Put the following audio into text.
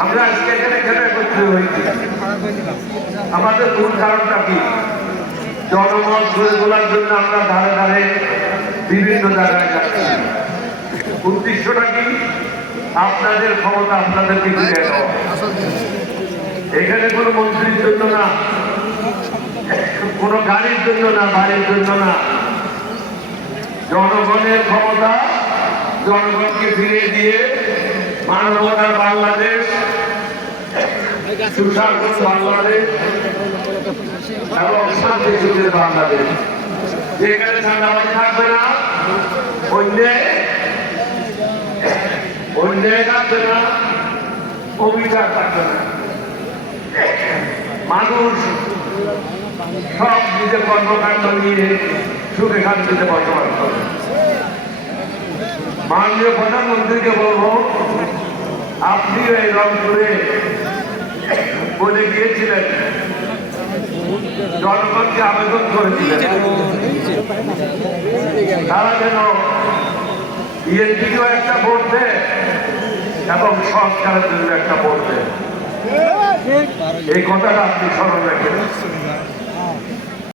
আমরা আজকে এখানে কেন একত্রিত হয়েছি? আমাদের মূল কারণটা কি? জনমত গড়ে তোলার জন্য আমরা ধারে ধারে বিভিন্ন জায়গায় যাচ্ছি। উদ্দেশ্যটা কি? আপনাদের ক্ষমতা আপনাদেরকে ফিরে দেওয়া। এখানে কোনো মন্ত্রীর জন্য না, কোনো গাড়ির জন্য না, বাড়ির জন্য না। জনগণের ক্ষমতা জনগণকে ফিরিয়ে দিয়ে মানবতার বাংলাদেশ, সুশাসন বাংলাদেশ এবং শান্তি সুখের বাংলাদেশ, যেখানে ঠান্ডাবাজি থাকবে না, অন্যায় থাকবে না, অবিচার থাকবে না। মানুষ সব নিজের কর্মকাণ্ড নিয়ে সুখে শান্তিতে বসবাস করে। মাননীয় প্রধানমন্ত্রীকে বলবো, আপনিও এই রংপুরে বলে গিয়েছিলেন, জনগণকে আবেদন করেছিলেন তারা যেন বিএনপিকেও একটা ভোট দেয় এবং সংস্কারের জন্য একটা ভোট দেয়। এই কথাটা আপনি স্মরণ রাখেন।